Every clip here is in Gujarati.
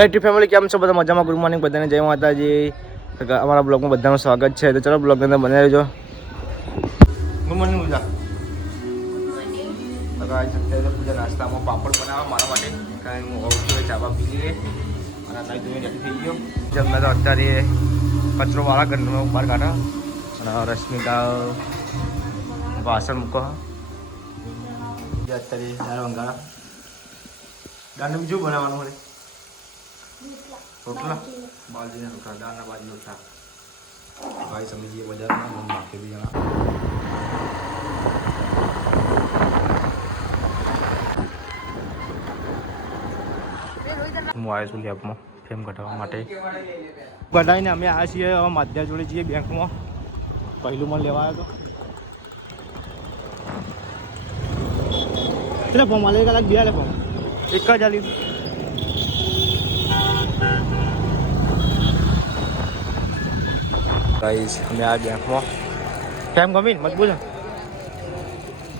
યુટ્યુબ ફેમિલી કેમ છો બધા મજામાં? ગુડ મોર્નિંગ બધાને, જય માતાજી. અમારા બ્લોગમાં બધાનું સ્વાગત છે. તો ચલો બ્લોગની અંદર બને રહેજો. ગુડ મોર્નિંગ પૂજા. અત્યારે પૂજા નાસ્તામાં પાપડ બનાવવા મારા માટે, કારણ હું આવું છું ચાબા પી લઈએ અને અત્યારે ધોઈને રેડી થઈ ગયો. જમને તો અત્યારે કચરો વાળા ઘરનો બહાર કાઢા અને રશ્મિકા વાસણ મૂકો. અત્યારે દાળ વંગાળા દાળને બીજું બનાવવાનું હોય રોટલા બાજરીના રોટલા દાળના બાજરી રોટલા ભાઈ સમજીએ બજારમાં માખે બી જણા હું આવ્યો છું લેબમાં ફેમ કઢાવવા માટે. કઢાવીને અમે આવ્યા છીએ હવે માધ્યા જોડે જઈએ બેંકમાં. પહેલું મને લેવા આવ્યો હતો. કેટલા ફોર્મ આલે? કલાક બે આલે ફોર્મ એક જ આલી. ગાઈસ અમે આ બેંકમાં કેમ ગમી મજબૂત અમે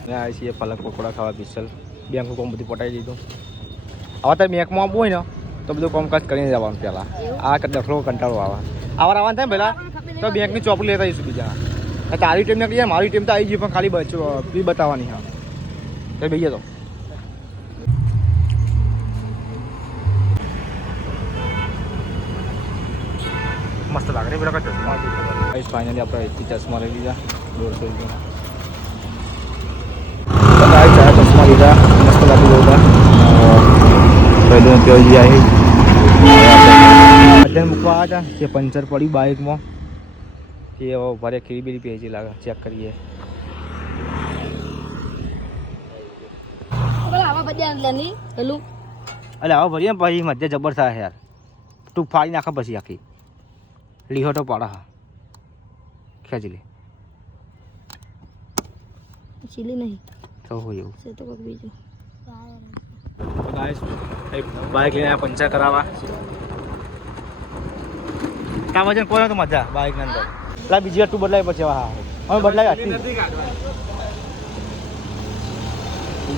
આવ્યા છીએ પાલક પકોડા ખાવા સ્પેશિયલ. બેંકનું કામ બધું પટાવી દીધું. હવે તારે બેંકમાં આવવું હોય ને તો બધું કામકાજ કરીને જવાનું. પહેલાં આ દખલો કંટાળો આવે આવવાનું થાય ને પહેલાં તો બેંકની ચોપડી લેતા જઈશું બીજા. તારી ટીમ નીકળી જાય, મારી ટીમ તો આવી ગઈ પણ ખાલી ફી બતાવવાની. હા તો ભાઈએ તો મસ્ત લાગે ને બધા ચશ્મા. ફાઇનલી આપણે અહીંથી ચશ્મા લઈ લીધા 150 રૂપિયા. ચશ્મા લીધા મસ્ત લાગી ગયો હતા. પહેલું ત્યાં જઈ આવી અત્યારે મૂકવા આવ્યા હતા. એ પંચર પડ્યું બાઇકમાં. એ ભારે ખીરી બીરી પહેરી લાગે, ચેક કરીએ. અલે આવા ભરીએ પછી મધ્ય જબર થાય યાર. તું ફાડી નાખે પછી આખી લીહોટો પાડા. હા ખેંચી લે. ચીલી નહીં તો હોય એવું છે તો કોક બીજું. બાઇક લઈને પંચર કરાવવા. તા વજન કોઈ તો મજા બાઇકની અંદર. પેલા બીજી વાર તું બદલાય પછી. હા હવે બદલાય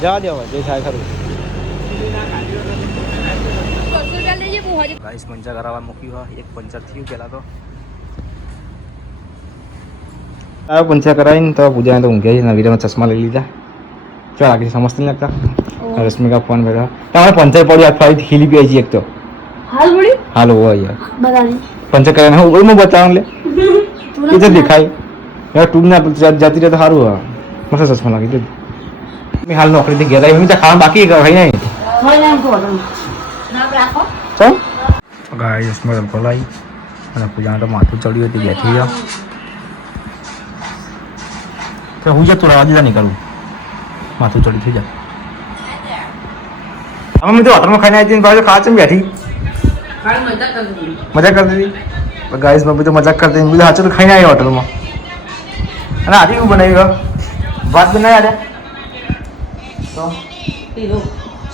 જવા દે હવે જે થાય ખરું. ગાઈસ પંચર કરાવવા મૂક્યું હોય. એક પંચર થયું પહેલાં તો આ પંચર કરાવીને તો પૂજાને તો ઊંઘ્યા છે. નવીરામાં ચશ્મા લઈ લીધા. ચાલ આગળ સમજતી નાખતા. રશ્મિકા ફોન કર્યો તમારે પંચર પડ્યું. ફરી ખીલી પી આવી એક તો હાલ હોય યાર પંચર કરાવીને હું ઓળમાં બતાવું લે એ તો દેખાય યાર. તું ના જતી રહે તો સારું. હા મસ્ત ચશ્મા લાગી દે. મેં હાલ નોકરીથી ગયા હતા. એમ ખાવા બાકી ખાઈ નહીં. ચાલ ગાય ચશ્મા ખોલાઈ અને પૂજાને તો માથું ચડ્યું હતું. બેઠી જાઓ તો હું જતું રહેવા દીધા નહીં કરું. માથું ચડી થઈ જાય. અમે મેં તો હોટલમાં ખાઈને આવી હતી. બાજુ ખાવા ચમ બેઠી મજાક કરતી હતી. ગાઈસ મમ્મી તો મજાક કરતી. બીજું સાચું તો ખાઈને આવી હોટલમાં. અને આજે એવું બનાવ્યું ભાત બનાવ્યા હતા તો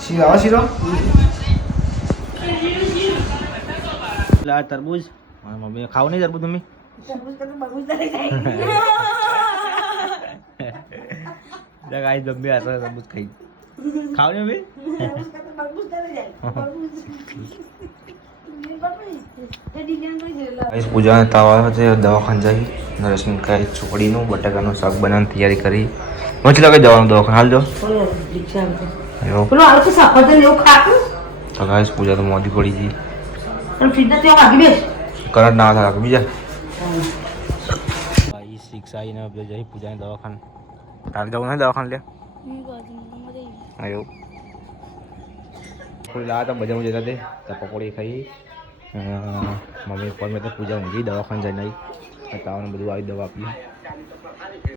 શીરો આવે શીરો તરબૂજ. મમ્મી ખાવ નહીં તરબૂજ? મમ્મી ગાઈસ મમ્મી આ તરબૂજ ખાઈ ખાવ ને મમ્મી. પૂજાને તાવ આવ્યો છે. દવાખાને જઈ રશ્મિકાએ ચોકડીનું બટાકાનું શાક બનાવવાની તૈયારી કરી. પછી લાગે જવાનું દવાખાને. હાલ જો તો ગાઈસ પૂજા તો મોદી પડી ગઈ. કરંટ ના થાય બીજા રિક્ષા આવીને જઈ પૂજાને દવાખાને. તારે જવું નહીં દવાખાને? લે એવું લાવ્યા હતા બજારમાં જતા તે ત્યાં પકોડી ખાઈ. મમ્મી ફોન મેં તો પૂજા ઊંઘી. દવાખાને જઈને આવી તાવને બધું આવી દવા આપી.